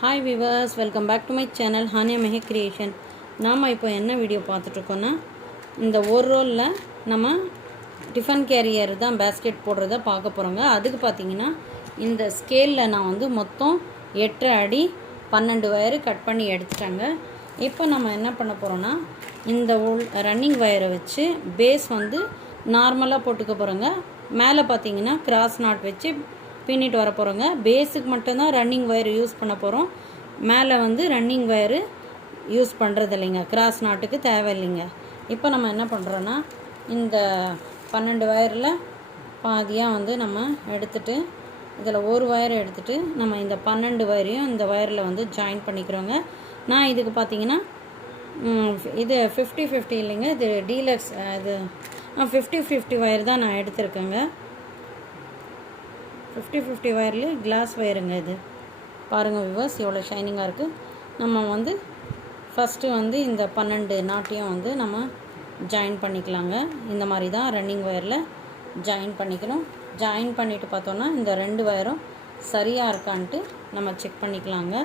Hi viewers, welcome back to my channel Haniya Mehi creation. நாம் இப்போ என்ன வீடியோ பார்த்துட்ருக்கோன்னா, இந்த ஒரு ரோலில் நம்ம டிஃபன் கேரியர் தான் பேஸ்கெட் போடுறத பார்க்க போகிறோங்க. அதுக்கு பார்த்திங்கன்னா இந்த ஸ்கேலில் நான் வந்து மொத்தம் 8 அடி 12 வயரு கட் பண்ணி எடுத்துட்டாங்க. இப்போ நம்ம என்ன பண்ண போகிறோன்னா, இந்த ரன்னிங் வயரை வச்சு பேஸ் வந்து நார்மலாக போட்டுக்க போகிறோங்க. மேலே பார்த்திங்கன்னா கிராஸ் நாட் வச்சு பின்னிட்டு வர போகிறோங்க. பேஸுக்கு மட்டும்தான் ரன்னிங் வயர் யூஸ் பண்ண போகிறோம். மேலே வந்து ரன்னிங் வயரு யூஸ் பண்ணுறது இல்லைங்க, கிராஸ் நாட்டுக்கு தேவையில்லைங்க. இப்போ நம்ம என்ன பண்ணுறோன்னா, இந்த 12 வயரில் பாதியாக வந்து நம்ம எடுத்துகிட்டு இதில் ஒரு வயரை எடுத்துகிட்டு நம்ம இந்த 12 வயரையும் இந்த வயரில் வந்து ஜாயின் பண்ணிக்கிறோங்க. நான் இதுக்கு பார்த்திங்கன்னா இது 50-50 இல்லைங்க, இது டீலக்ஸ், இது 50-50 வயர் தான் நான் எடுத்திருக்கேங்க. 50-50 வயர்லேயே கிளாஸ் வயருங்க. இது பாருங்கள் விவர்ஸ், எவ்வளோ ஷைனிங்காக இருக்குது. நம்ம வந்து ஃபஸ்ட்டு வந்து இந்த 12 நாட்டையும் வந்து நம்ம ஜாயின் பண்ணிக்கலாங்க. இந்த மாதிரி தான் ரன்னிங் வயரில் ஜாயின் பண்ணிக்கணும். ஜாயின் பண்ணிவிட்டு பார்த்தோன்னா இந்த 2 வயரும் சரியாக இருக்கான்ட்டு நம்ம செக் பண்ணிக்கலாங்க.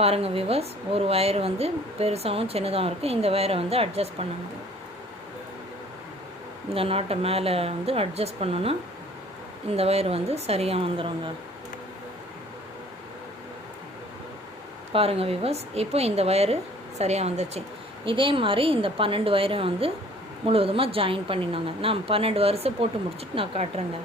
பாருங்கள் விவர்ஸ், ஒரு வயர் வந்து பெருசாகவும் சின்னதாகவும் இருக்குது. இந்த வயரை வந்து அட்ஜஸ்ட் பண்ணணும். இந்த நாட்டை மேலே வந்து அட்ஜஸ்ட் பண்ணோன்னா இந்த வயர் வந்து சரியாக வந்துடுங்க. பாருங்கள் விவர்ஸ், இப்போ இந்த வயரு சரியாக வந்துடுச்சு. இதே மாதிரி இந்த 12 வயரும் வந்து முழுவதுமாக ஜாயின் பண்ணினாங்க. நான் 12 வருஷம் போட்டு முடிச்சுட்டு நான் காட்டுறேங்க.